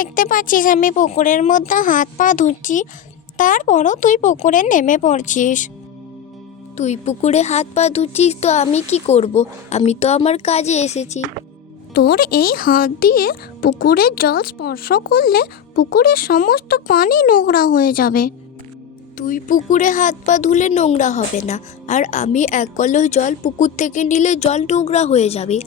দেখতে পাচ্ছিস আমি পুকুরের মধ্যে হাত পা ধুচ্ছি, তারপরও তুই পুকুরে নেমে পড়ছিস। তুই পুকুরে হাত পা ধুচ্ছিস তো আমি কি করব? আমি তো আমার কাজে এসেছি। তোর এই হাত দিয়ে পুকুরের জল স্পর্শ করলে পুকুরের সমস্ত পানি নোংরা হয়ে যাবে। তুই পুকুরে হাত পা ধুলে নোংরা হবে না, আর আমি এক কলস জল পুকুর থেকে নিলে জল নোংরা হয়ে যাবে।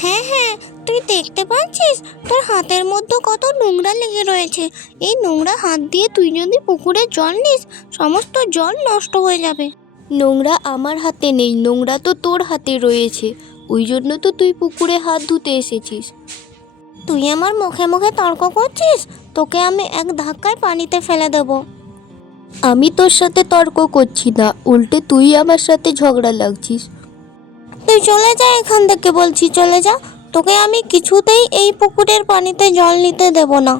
হ্যাঁ হ্যাঁ, তুই দেখতে পাচ্ছিস তোর হাতের মধ্যে কত নোংরা লেগে রয়েছে। এই নোংরা হাত দিয়ে তুই যদি পুকুরে জল নিস, সমস্ত জল নষ্ট হয়ে যাবে। নোংরা আমার হাতে নেই, নোংরা তো তোর হাতে রয়েছে, ওই জন্য তো তুই পুকুরে হাত ধুতে এসেছিস। তুই আমার মুখে মুখে তর্ক করছিস, তোকে আমি এক ধাক্কায় পানিতে ফেলে দেবো। আমি তোর সাথে তর্ক করছি না, উল্টে তুই আমার সাথে ঝগড়া লাগছিস। তুই চলে যা এখান থেকে, বলছি চলে যা। তোকে আমি কিছুতেই এই পুকুরের পানিতে জল নিতে দেব না।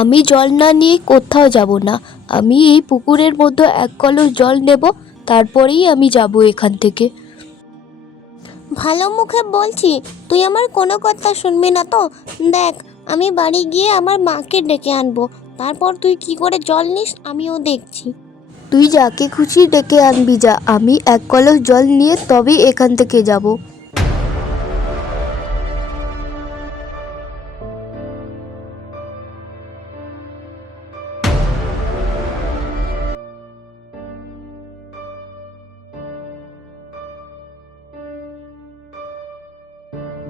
আমি জল না নিয়ে কোথাও যাব না। আমি এই পুকুরের মধ্যে এক কলস জল নেব, তারপরেই আমি যাব এখান থেকে। ভালো মুখে বলছি, তুই আমার কোনো কথা শুনবি না তো। দেখ, আমি বাড়ি গিয়ে আমার মাকে ডেকে আনবো, তারপর তুই কি করে জল নিস আমিও দেখছি। তুই যাকে খুশি ডেকে আনবি যা, আমি এক কলস জল নিয়ে তবেই এখান থেকে যাব।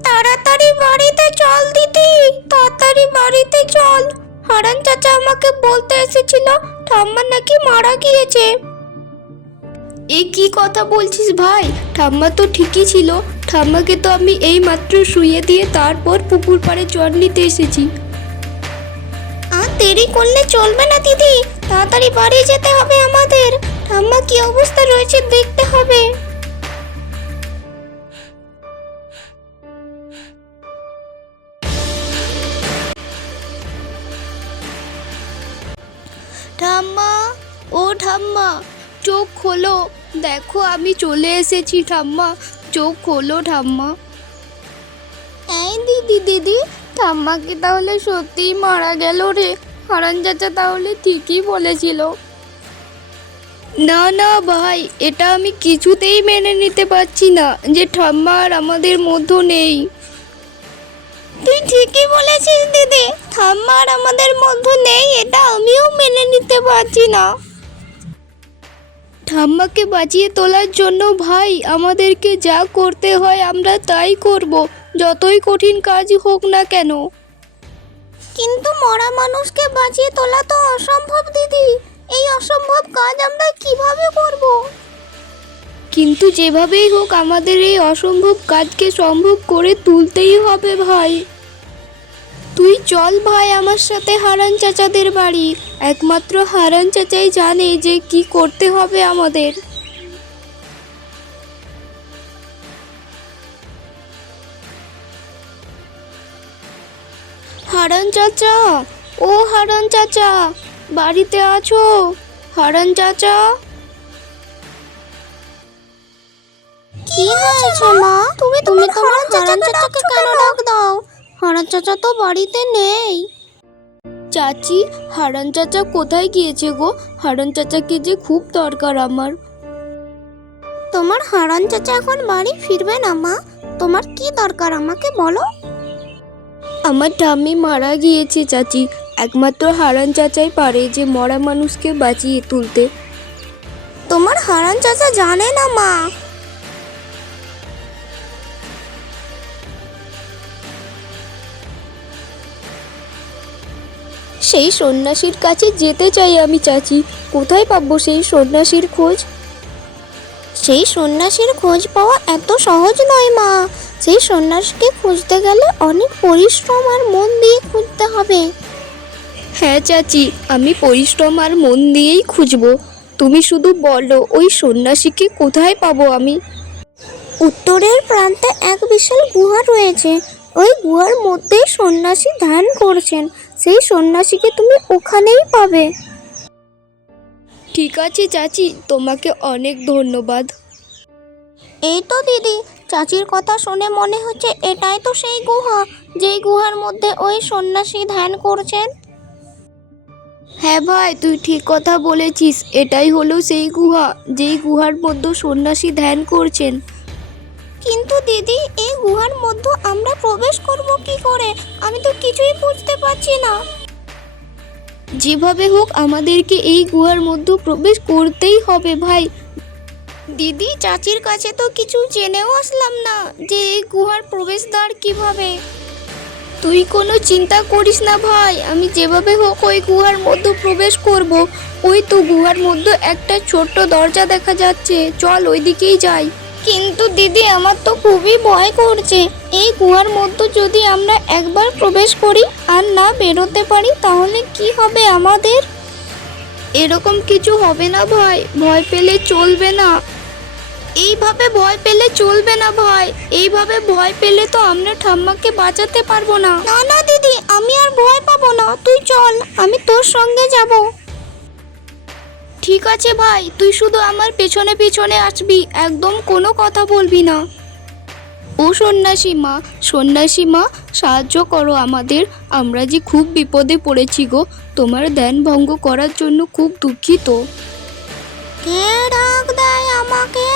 তাড়াতাড়ি বাড়িতে চল দিদি, তাড়াতাড়ি বাড়িতে চল। হারান চাচা আমাকে বলতে এসেছিল ঠাম্মা নাকি মারা গিয়েছে। এ কি কথা বলছিস ভাই? ঠাম্মা তো ঠিকই ছিল। ঠাম্মাকে তো আমি এই মাত্র শুইয়ে দিয়ে তারপর পুকুর পাড়ে জল নিতে এসেছি। আর দেরি করলে চলবে না দিদি, তাড়াতাড়ি বাড়ি যেতে হবে আমাদের। ঠাম্মা কি অবস্থা রয়েছে দেখতে হবে। ঠাম্মা, ও ঠাম্মা, চোখ খোলো, দেখো আমি চলে এসেছি। ঠাম্মা, চোখ খোলো ঠাম্মা। এই দিদি, ঠাম্মা কি তাহলে সত্যিই মারা গেল রে? হারান চাচা তাহলে ঠিকই বলেছিল। না না ভাই, এটা আমি কিছুতেই মেনে নিতে পারছি না যে ঠাম্মা আর আমাদের মধ্যে নেই। তুই ঠিকই বলেছিস দিদি, ঠাম্মা আর আমাদের মধ্যে নেই, এটা আমিও মেনে নিতে পারছি না। ঠাম্মাকে বাঁচিয়ে তোলার জন্য ভাই আমাদেরকে যা করতে হয় আমরা তাই করব, যতই কঠিন কাজ হোক না কেন। কিন্তু মরা মানুষকে বাঁচিয়ে তোলা তো অসম্ভব দিদি। এই অসম্ভব কাজ আমরা কিভাবে করব? কিন্তু যেভাবেই হোক আমাদের এই অসম্ভব কাজকে সম্ভব করে তুলতেই হবে ভাই। তুই চল ভাই আমার সাথে হারান চাচাদের বাড়ি। একমাত্র হারান চাচাই জানে যে কি করতে হবে আমাদের। হারান চাচা, ও হারান চাচা, বাড়িতে আছো? হারান চাচা। কি হয়েছে মা? তুমি তোমার হারান চাচাকে কেন ডাক দাও? হারান চাচা তো বাড়িতে নেই। চাচি, হারান চাচা কোথায় গিয়েছে গো? হারান চাচাকে যে খুব দরকার আমার। তোমার হারান চাচা এখন বাড়ি ফিরবে না মা। তোমার কি দরকার আমাকে বলো। আমার ঠাম্মি মারা গিয়েছে চাচি। একমাত্র হারান চাচাই পারে যে মরা মানুষকে বাঁচিয়ে তুলতে। তোমার হারান চাচা জানে না মা। সেই সন্ন্যাসীর কাছে যেতে চাই আমি চাচি। কোথায় পাবো সেই সন্ন্যাসীর খোঁজ? সেই সন্ন্যাসীর খোঁজ পাওয়া এত সহজ নয় মা। সেই সন্ন্যাসীকে খুঁজতে গেলে অনেক পরিশ্রম আর মন দিয়ে খুঁজতে হবে। হ্যাঁ চাচি, আমি পরিশ্রম আর মন দিয়েই খুঁজবো। তুমি শুধু বলো ওই সন্ন্যাসীকে কোথায় পাবো আমি? উত্তরের প্রান্তে এক বিশাল গুহা রয়েছে। ওই গুহার মধ্যেই সন্ন্যাসী ধ্যান করছেন। সেই সন্ন্যাসীকে তুমি ওখানেই পাবে। ঠিক আছে চাচি, তোমাকে অনেক ধন্যবাদ। এই তো দিদি, চাচির কথা শুনে মনে হচ্ছে এটাই তো সেই গুহা, যেই গুহার মধ্যে ওই সন্ন্যাসী ধ্যান করছেন। হ্যাঁ ভাই, তুই ঠিক কথা বলেছিস, এটাই হলো সেই গুহা, যেই গুহার মধ্যে সন্ন্যাসী ধ্যান করছেন। কিন্তু দিদি, এই গুহার মধ্যে আমরা প্রবেশ করব কি করে? আমি তো কিছুই বুঝতে পারছি না। যেভাবে হোক আমাদেরকে এই গুহার মধ্যে প্রবেশ করতেই হবে ভাই। দিদি, চাচির কাছে তো কিছু জেনেও আসলাম না যে এই গুহার প্রবেশদ্বার কিভাবে। তুই কোনো চিন্তা করিস না ভাই, আমি যেভাবে হোক ওই গুহার মধ্যে প্রবেশ করব। ওই তো গুহার মধ্যে একটা ছোট্ট দরজা দেখা যাচ্ছে, চল ওই দিকেই যাই। কিন্তু দিদি, আমার তো খুবই ভয় করছে। এই গুহার মধ্যে যদি আমরা একবার প্রবেশ করি আর না বেরোতে পারি তাহলে কি হবে আমাদের? এরকম কিছু হবে না ভাই, ভয় পেলে চলবে না। এইভাবে ভয় পেলে চলবে না ভাই, এইভাবে ভয় পেলে তো আমরা ঠাম্মাকে বাঁচাতে পারবো না। না না দিদি, আমি আর ভয় পাবো না, তুই চল, আমি তোর সঙ্গে যাব। ঠিক আছে ভাই, তুই শুধু আমার পেছনে পেছনে আসবি, একদম কোনো কথা বলবি না। ও সন্ন্যাসী মা, সাহায্য করো আমাদের, আমরা যে খুব বিপদে পড়েছি গো, তোমার ধ্যান ভঙ্গ করার জন্য খুব দুঃখিত। কে ডাক দেয় আমাকে?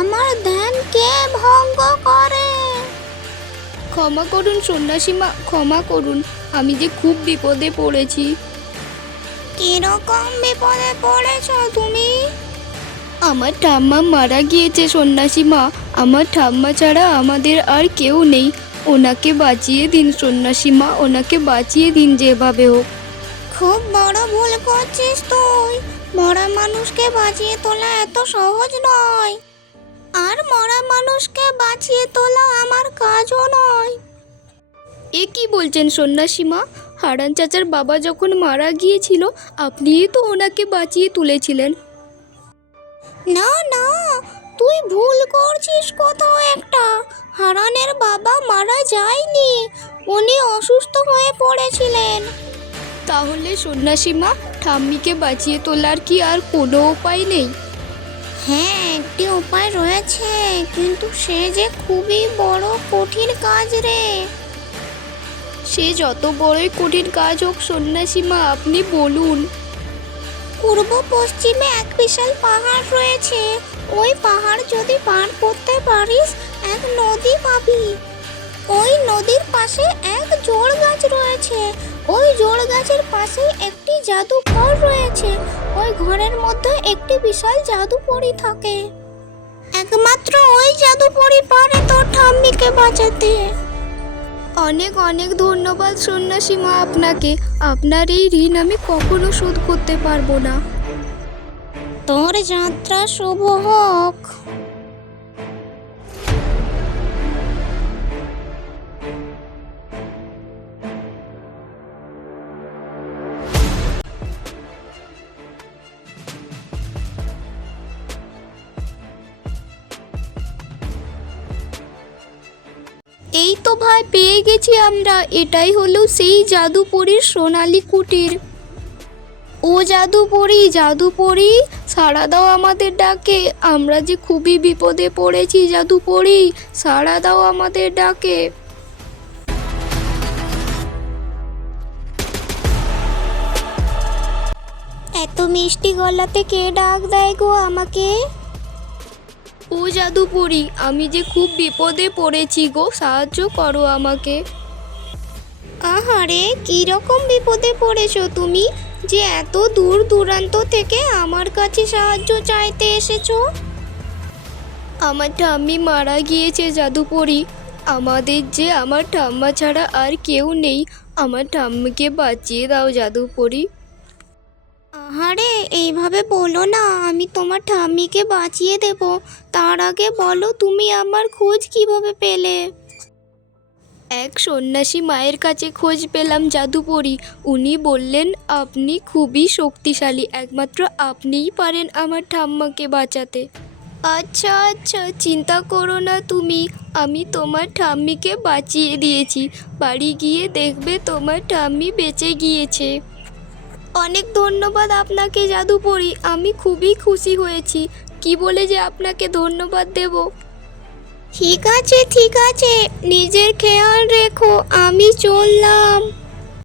আমার ধ্যান কে ভঙ্গ করে? ক্ষমা করুন সন্ন্যাসী মা, ক্ষমা করুন, আমি যে খুব বিপদে পড়েছি। কিরকম বিপদে পড়েছ তুমি? আমার ঠাম্মা মারা গিয়েছে সন্ন্যাসী মা, আমার ঠাম্মা ছাড়া আমাদের আর কেউ নেই, ওনাকে বাঁচিয়ে দিন সন্ন্যাসী মা, ওনাকে বাঁচিয়ে দিন যেভাবে হোক। খুব বড় ভুল করছিস তুই। মরা মানুষকে বাঁচিয়ে তোলা এত সহজ নয়, আর মরা মানুষকে বাঁচিয়ে তোলা আমার কাজও নয়। এ কি বলছেন সন্ন্যাসী মা? হারান চাচার বাবা যখন মারা গিয়েছিল আপনিই তো ওনাকে বাঁচিয়ে তুলেছিলেন। না না, তুই ভুল করছিস কোথাও একটা। হারানের বাবা মারা যায়নি, উনি অসুস্থ হয়ে পড়েছিলেন। তাহলে সন্ন্যাসী মা, ঠাম্মিকে বাঁচিয়ে তোলার কি আর কোনো উপায় নেই? হ্যাঁ, একটি উপায় রয়েছে, কিন্তু সে যে খুবই বড় কঠিন কাজ রে। সে যত বড়ই কঠিন কাজ হোক সন্ন্যাসী মা, আপনি বলুন। পূর্ব পশ্চিমে এক বিশাল পাহাড় রয়েছে। ওই পাহাড় যদি পার করতে পারিস, এক নদী পাবি। ওই নদীর পাশে এক জোড় গাছ রয়েছে। ওই জোড় গাছের পাশে একটি জাদুঘর রয়েছে। ওই ঘরের মধ্যে একটি বিশাল জাদুপরী থাকে। একমাত্র ওই জাদুপরী পারে তোর ঠাম্মিকে বাঁচাতে। অনেক অনেক ধন্যবাদ সন্ন্যাসী মা আপনাকে, আপনার এই ঋণ আমি কখনো শোধ করতে পারবো না। তোর যাত্রা শুভ হোক। এই তো ভাই, পেয়ে গেছি আমরা, এটাই হলো সেই জাদুপরীর সোনালী কুটির। ও জাদুপরী, সাড়া দাও আমাদের ডাকে, আমরা যে খুবই বিপদে পড়েছি, জাদুপরী সাড়া দাও আমাদের ডাকে। এত মিষ্টি গলাতে কে ডাক দেয় গো আমাকে? ও জাদুপরী, আমি যে খুব বিপদে পড়েছি গো, সাহায্য করো আমাকে। আহারে, কিরকম বিপদে পড়েছো তুমি যে এত দূর দূরান্ত থেকে আমার কাছে সাহায্য চাইতে এসেছো? আমার ঠাম্মি মারা গিয়েছে জাদুপরী, আমার ঠাম্মা ছাড়া আর কেউ নেই, আমার ঠাম্মিকে বাঁচিয়ে দাও জাদুপরী। আহারে, এইভাবে বলো না, আমি তোমার ঠাম্মিকে বাঁচিয়ে দেব। তার আগে বলো, তুমি আমার খোঁজ কিভাবে পেলে? এক সন্ন্যাসী মায়ের কাছে খোঁজ পেলাম জাদুপরী, উনি বললেন আপনি খুবই শক্তিশালী, একমাত্র আপনিই পারেন আমার ঠাম্মাকে বাঁচাতে। আচ্ছা আচ্ছা, চিন্তা করো না তুমি, আমি তোমার ঠাম্মিকে বাঁচিয়ে দিয়েছি, বাড়ি গিয়ে দেখবে তোমার ঠাম্মি বেঁচে গিয়েছে। অনেক ধন্যবাদ আপনাকে জাদুপরী, আমি খুবই খুশি হয়েছি, কি বলে যে আপনাকে ধন্যবাদ দেব। ঠিক আছে, নিজের খেয়াল রেখো, আমি চললাম।